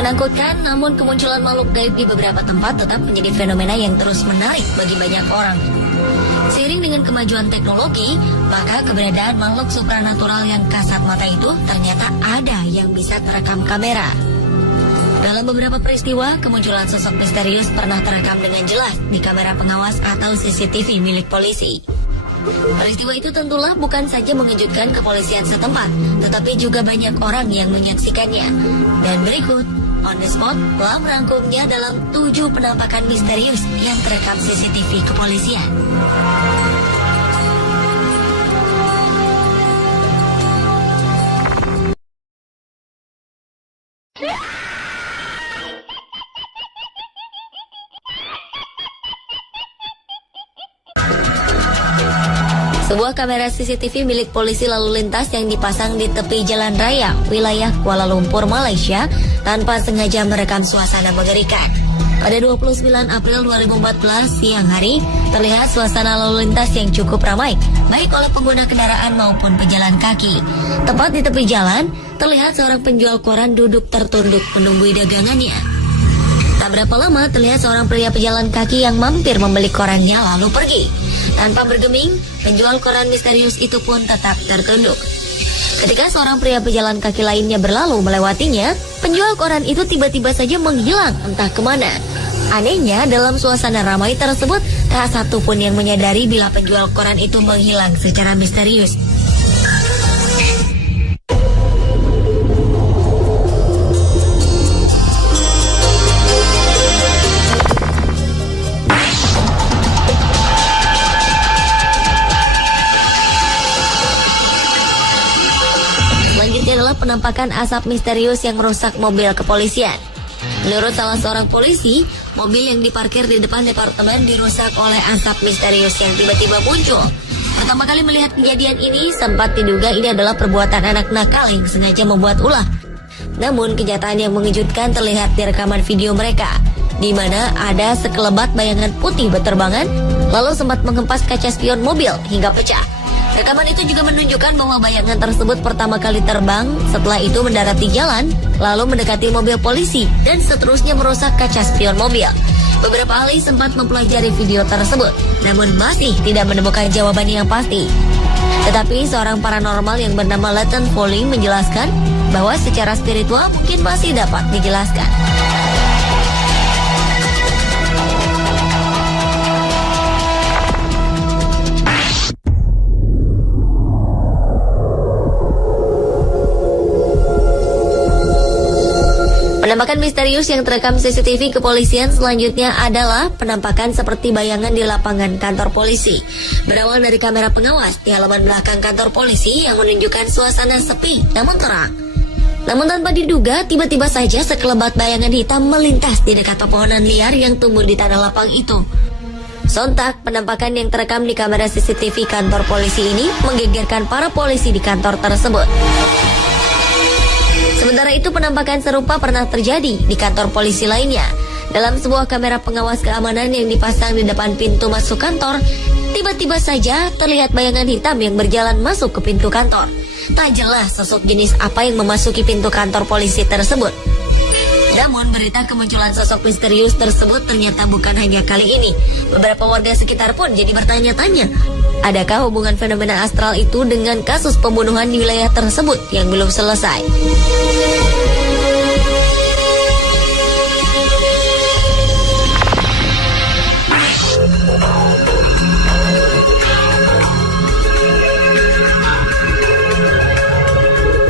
menakutkan, namun kemunculan makhluk gaib di beberapa tempat tetap menjadi fenomena yang terus menarik bagi banyak orang. Seiring dengan kemajuan teknologi, maka keberadaan makhluk supranatural yang kasat mata itu ternyata ada yang bisa terekam kamera. Dalam beberapa peristiwa, kemunculan sosok misterius pernah terekam dengan jelas di kamera pengawas atau CCTV milik polisi. Peristiwa itu tentulah bukan saja mengejutkan kepolisian setempat, tetapi juga banyak orang yang menyaksikannya. Dan berikut, on the spot, telah merangkumnya dalam 7 penampakan misterius yang terekam CCTV kepolisian. Sebuah kamera CCTV milik polisi lalu lintas yang dipasang di tepi jalan raya wilayah Kuala Lumpur, Malaysia tanpa sengaja merekam suasana mengerikan. Pada 29 April 2014 siang hari, terlihat suasana lalu lintas yang cukup ramai, baik oleh pengguna kendaraan maupun pejalan kaki. Tepat di tepi jalan, terlihat seorang penjual koran duduk tertunduk menunggui dagangannya. Tak berapa lama, terlihat seorang pria pejalan kaki yang mampir membeli korannya lalu pergi. Tanpa bergeming, penjual koran misterius itu pun tetap tertunduk. Ketika seorang pria pejalan kaki lainnya berlalu melewatinya, penjual koran itu tiba-tiba saja menghilang entah kemana. Anehnya, dalam suasana ramai tersebut, tak satu pun yang menyadari bila penjual koran itu menghilang secara misterius. Selanjutnya adalah penampakan asap misterius yang merusak mobil kepolisian. Menurut salah seorang polisi, mobil yang diparkir di depan departemen dirusak oleh asap misterius yang tiba-tiba muncul. Pertama kali melihat kejadian ini, sempat diduga ini adalah perbuatan anak nakal yang sengaja membuat ulah. Namun kenyataan yang mengejutkan terlihat di rekaman video mereka, di mana ada sekelebat bayangan putih berterbangan, lalu sempat menghempas kaca spion mobil hingga pecah. Rekaman itu juga menunjukkan bahwa bayangan tersebut pertama kali terbang, setelah itu mendarat di jalan, lalu mendekati mobil polisi, dan seterusnya merusak kaca spion mobil. Beberapa ahli sempat mempelajari video tersebut, namun masih tidak menemukan jawaban yang pasti. Tetapi seorang paranormal yang bernama Leighton Foley menjelaskan bahwa secara spiritual mungkin masih dapat dijelaskan. Penampakan misterius yang terekam CCTV kepolisian selanjutnya adalah penampakan seperti bayangan di lapangan kantor polisi. Berawal dari kamera pengawas di halaman belakang kantor polisi yang menunjukkan suasana sepi namun terang. Namun tanpa diduga, tiba-tiba saja sekelebat bayangan hitam melintas di dekat pepohonan liar yang tumbuh di tanah lapang itu. Sontak, penampakan yang terekam di kamera CCTV kantor polisi ini menggegerkan para polisi di kantor tersebut. Sementara itu, penampakan serupa pernah terjadi di kantor polisi lainnya. Dalam sebuah kamera pengawas keamanan yang dipasang di depan pintu masuk kantor, tiba-tiba saja terlihat bayangan hitam yang berjalan masuk ke pintu kantor. Tak jelas sosok jenis apa yang memasuki pintu kantor polisi tersebut. Namun berita kemunculan sosok misterius tersebut ternyata bukan hanya kali ini. Beberapa warga sekitar pun jadi bertanya-tanya, adakah hubungan fenomena astral itu dengan kasus pembunuhan di wilayah tersebut yang belum selesai?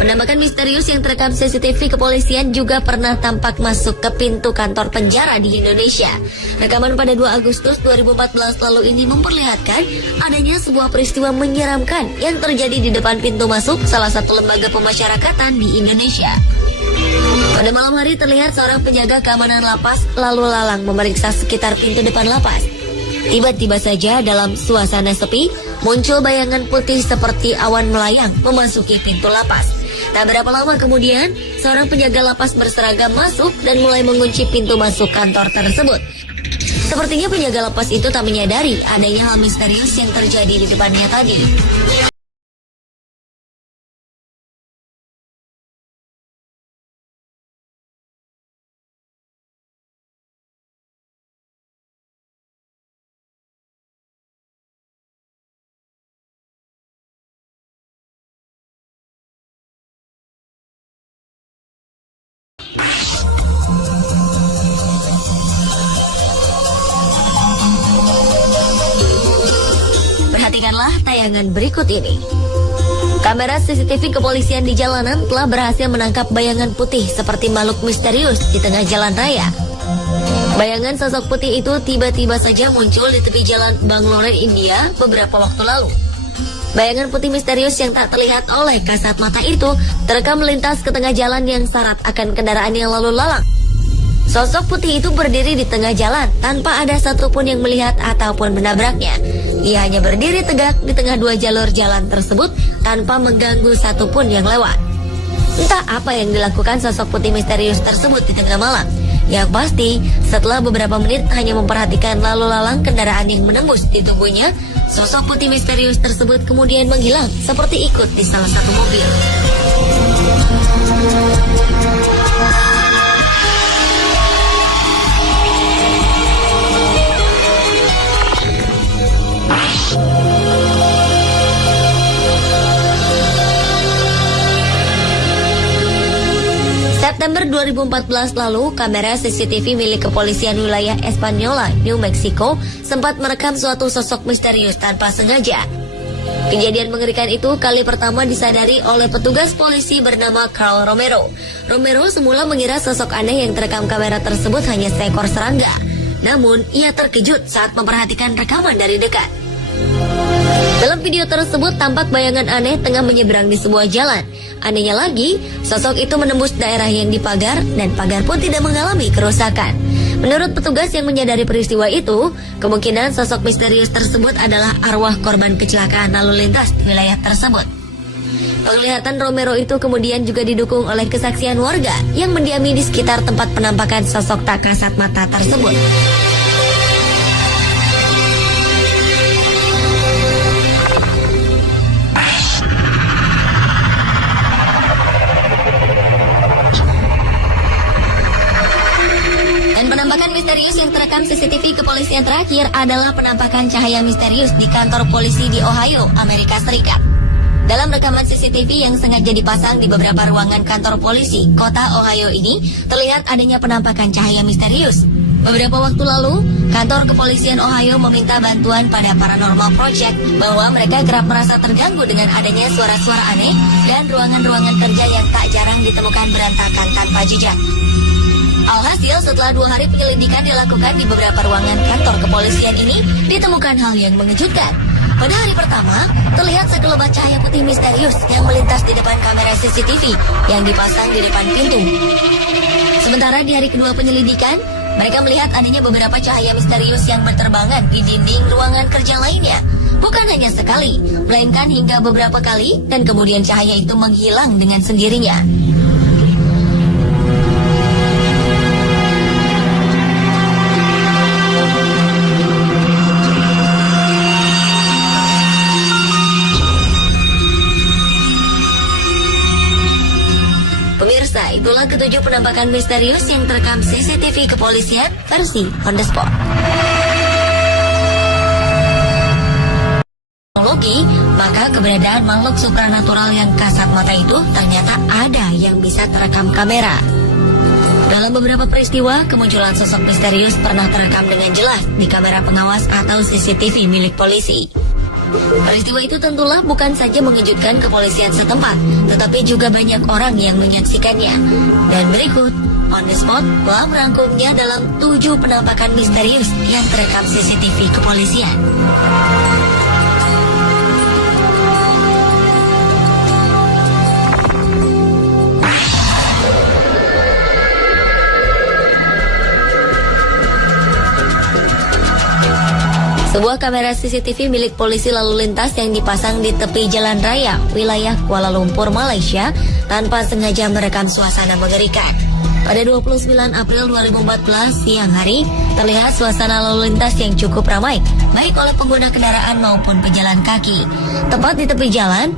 Penampakan misterius yang terekam CCTV kepolisian juga pernah tampak masuk ke pintu kantor penjara di Indonesia. Rekaman pada 2 Agustus 2014 lalu ini memperlihatkan adanya sebuah peristiwa menyeramkan yang terjadi di depan pintu masuk salah satu lembaga pemasyarakatan di Indonesia. Pada malam hari terlihat seorang penjaga keamanan lapas lalu lalang memeriksa sekitar pintu depan lapas. Tiba-tiba saja dalam suasana sepi, muncul bayangan putih seperti awan melayang memasuki pintu lapas. Tak berapa lama kemudian, seorang penjaga lapas berseragam masuk dan mulai mengunci pintu masuk kantor tersebut. Sepertinya penjaga lapas itu tak menyadari adanya hal misterius yang terjadi di depannya tadi. adalah tayangan berikut ini. Kamera CCTV kepolisian di jalanan telah berhasil menangkap bayangan putih seperti makhluk misterius di tengah jalan raya. Bayangan sosok putih itu tiba-tiba saja muncul di tepi jalan Bangalore, India beberapa waktu lalu. Bayangan putih misterius yang tak terlihat oleh kasat mata itu terekam melintas ke tengah jalan yang syarat akan kendaraan yang lalu lalang. Sosok putih itu berdiri di tengah jalan tanpa ada satupun yang melihat ataupun menabraknya. Ia hanya berdiri tegak di tengah dua jalur jalan tersebut tanpa mengganggu satupun yang lewat. Entah apa yang dilakukan sosok putih misterius tersebut di tengah malam. Yang pasti, setelah beberapa menit hanya memperhatikan lalu lalang kendaraan yang menembus di tubuhnya, sosok putih misterius tersebut kemudian menghilang seperti ikut di salah satu mobil. September 2014 lalu, kamera CCTV milik kepolisian wilayah Espanola, New Mexico, sempat merekam suatu sosok misterius tanpa sengaja. Kejadian mengerikan itu kali pertama disadari oleh petugas polisi bernama Carl Romero. Romero semula mengira sosok aneh yang terekam kamera tersebut hanya seekor serangga. Namun, ia terkejut saat memperhatikan rekaman dari dekat. Dalam video tersebut tampak bayangan aneh tengah menyeberang di sebuah jalan. Anehnya lagi, sosok itu menembus daerah yang dipagar dan pagar pun tidak mengalami kerusakan. Menurut petugas yang menyadari peristiwa itu, kemungkinan sosok misterius tersebut adalah arwah korban kecelakaan lalu lintas di wilayah tersebut. Penglihatan Romero itu kemudian juga didukung oleh kesaksian warga yang mendiami di sekitar tempat penampakan sosok tak kasat mata tersebut. Dan penampakan misterius yang terekam CCTV kepolisian terakhir adalah penampakan cahaya misterius di kantor polisi di Ohio, Amerika Serikat. Dalam rekaman CCTV yang sengaja dipasang di beberapa ruangan kantor polisi kota Ohio ini, terlihat adanya penampakan cahaya misterius. Beberapa waktu lalu, kantor kepolisian Ohio meminta bantuan pada Paranormal Project bahwa mereka kerap merasa terganggu dengan adanya suara-suara aneh dan ruangan-ruangan kerja yang tak jarang ditemukan berantakan tanpa jejak. Alhasil, setelah 2 hari penyelidikan dilakukan di beberapa ruangan kantor kepolisian ini, ditemukan hal yang mengejutkan. Pada hari pertama, terlihat sekelebat cahaya putih misterius yang melintas di depan kamera CCTV yang dipasang di depan pintu. Sementara di hari kedua penyelidikan, mereka melihat adanya beberapa cahaya misterius yang berterbangan di dinding ruangan kerja lainnya. Bukan hanya sekali, melainkan hingga beberapa kali, dan kemudian cahaya itu menghilang dengan sendirinya. Pemirsa, itulah ketujuh penampakan misterius yang terekam CCTV kepolisian versi on the spot. Teknologi, maka keberadaan makhluk supranatural yang kasat mata itu ternyata ada yang bisa terekam kamera. Dalam beberapa peristiwa, kemunculan sosok misterius pernah terekam dengan jelas di kamera pengawas atau CCTV milik polisi. Peristiwa itu tentulah bukan saja mengejutkan kepolisian setempat, tetapi juga banyak orang yang menyaksikannya. Dan berikut, on the spot telah merangkumnya dalam 7 penampakan misterius yang terekam CCTV kepolisian. Sebuah kamera CCTV milik polisi lalu lintas yang dipasang di tepi jalan raya wilayah Kuala Lumpur, Malaysia tanpa sengaja merekam suasana mengerikan. Pada 29 April 2014 siang hari, terlihat suasana lalu lintas yang cukup ramai, baik oleh pengguna kendaraan maupun pejalan kaki. Tepat di tepi jalan,